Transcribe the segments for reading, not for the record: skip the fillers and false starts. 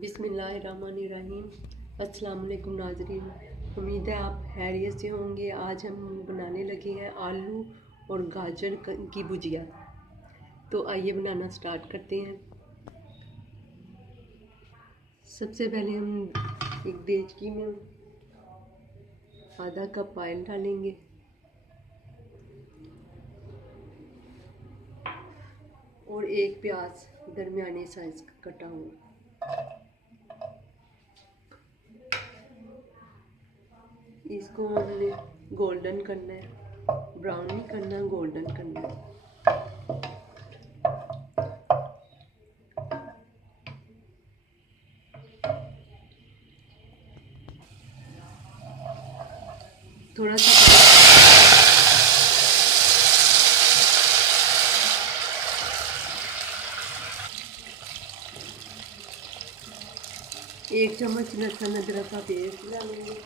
बिस्मिल्लाहिर्रहमानिर्रहीम। अस्सलाम वालेकुम नाज़रीन, उम्मीद है आप खैरियत से होंगे। आज हम बनाने लगे हैं आलू और गाजर की भुजिया। तो आइए बनाना स्टार्ट करते हैं। सबसे पहले हम एक देचकी में आधा कप ऑयल डालेंगे और एक प्याज दरमियाने साइज का कटा हुआ। इसको हमने गोल्डन करना है, ब्राउन नहीं करना, गोल्डन करना है। थोड़ा सा एक चम्मच लहसुन अदरक का पेस्ट डालेंगे,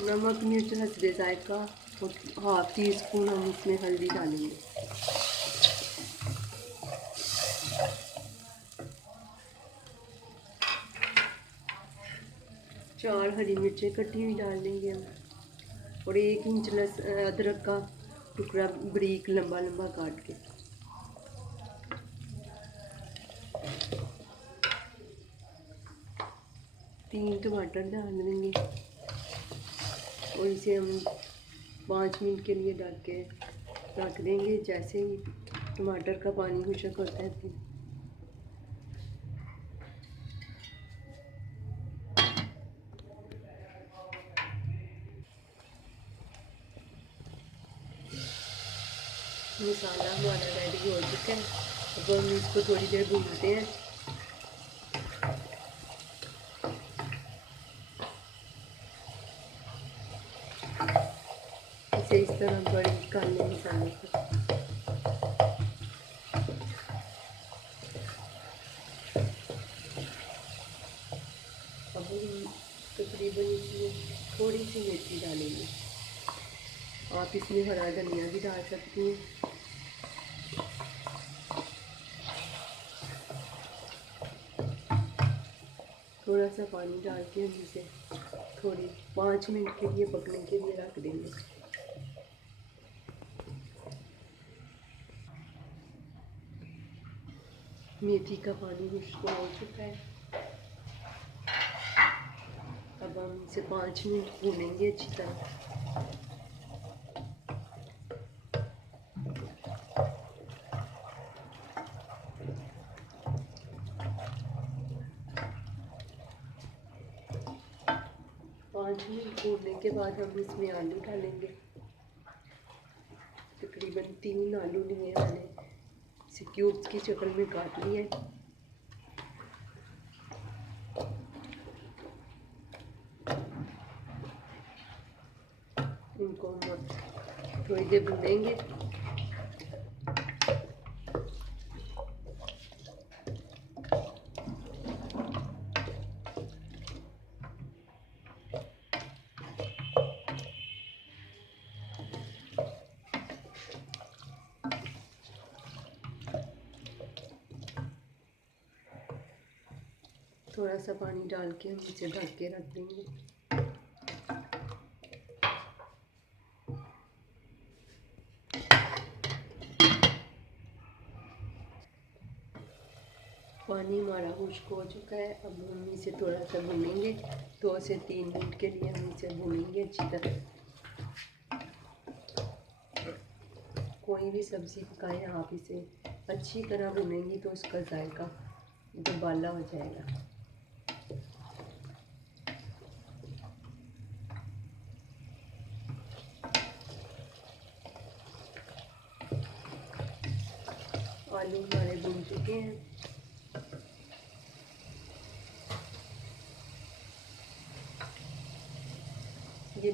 नमक मिर्च हस्बे जायका और हाफ टी स्पून हम इसमें हल्दी डालेंगे। चार हरी मिर्चें कटी हुई डाल देंगे हम और 1 इंच अदरक का टुकड़ा बारीक लंबा लंबा काट के। तीन टमाटर डाल देंगे और इसे हम 5 मिनट के लिए ढक के रख देंगे। जैसे ही टमाटर का पानी खुश्क होता है फिर मसाला हमारा रेडी हो चुका है। अब हम इसको थोड़ी देर भूनते हैं। इसे इस तरह बड़ी कर लें मसाले को। अब हम तकरीबन इसमें थोड़ी सी मेथी डालेंगे। आप इसमें हरा धनिया भी डाल सकती हैं। थोड़ा सा पानी डाल के हम इसे थोड़ी 5 मिनट के लिए पकने के लिए रख देंगे। मेथी का पानी खुश्क हो चुका है। अब हम इसे 5 मिनट भूनेंगे अच्छी तरह। भूनने के बाद हम इसमें आलू डालेंगे। तकरीबन 3 आलू लिए मैंने, इसे क्यूब्स की शक्ल में काट लिया है। इनको हम थोड़ी देर भूनेंगे। थोड़ा सा पानी डाल के हम इसे ढक के रख देंगे। पानी हमारा खुश्क हो चुका है। अब हम इसे थोड़ा सा भूनेंगे। 2 से 3 मिनट के लिए हम इसे भूनेंगे अच्छी तरह। कोई भी सब्ज़ी पकाएं आप इसे अच्छी तरह भूनेंगी तो उसका जायका दुबाला हो जाएगा। आलू हमारे भून चुके हैं। ये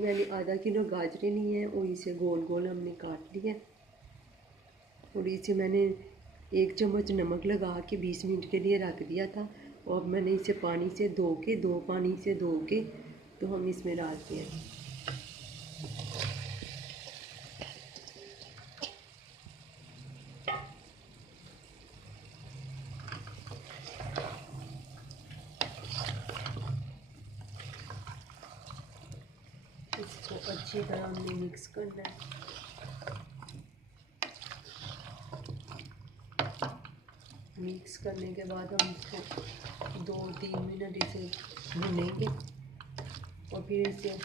मैंने आधा किलो गाजरें ली हैं और इसे गोल गोल हमने काट लिया और इसे मैंने 1 चम्मच नमक लगा के 20 मिनट के लिए रख दिया था। और अब मैंने इसे पानी से धो के 2 पानी से धो के तो हम इसमें डालते हैं। इसको अच्छी तरह हमने मिक्स करना है। मिक्स करने के बाद हम इसको 2-3 मिनट इसे भूनेंगे और फिर इसे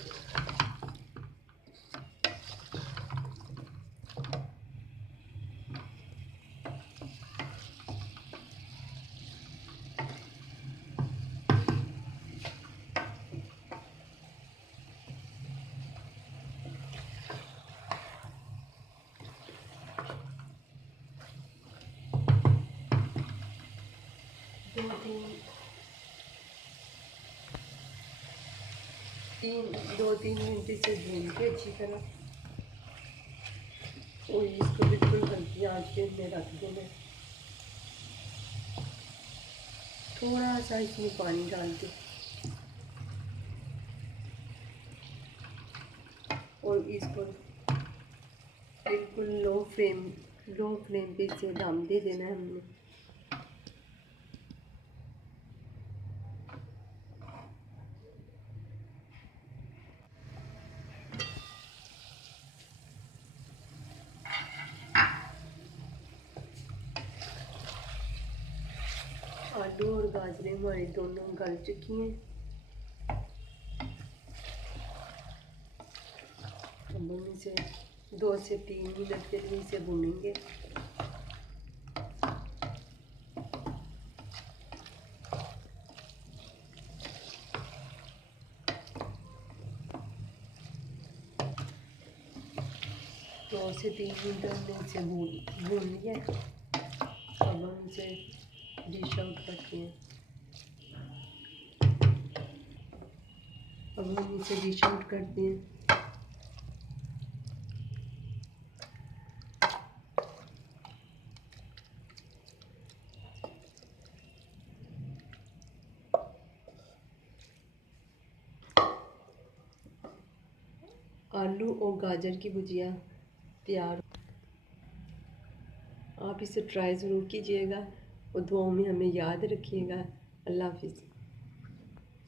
दो तीन मिनट से भून के अच्छी तरह और इसको बिल्कुल हल्की आंच पे में रख देना। थोड़ा सा इसमें पानी डाल के और इसको बिल्कुल लो फ्लेम पे इसे दम दे देना है हमने। आलू और गाजरें हमारी दोनों गल चुकी हैं। अब हम इसे 2 से 3 मिनट के लिए इसे भूनेंगे। दो से 3 मिनट हमने इसे भून लिया। अब हम इसे डिश आउट करते हैं। अब हम इसे डिश आउट करते हैं। आलू और गाजर की भुजिया तैयार। आप इसे ट्राई ज़रूर कीजिएगा और दुआओं में हमें याद रखिएगा। अल्लाह हाफिज़।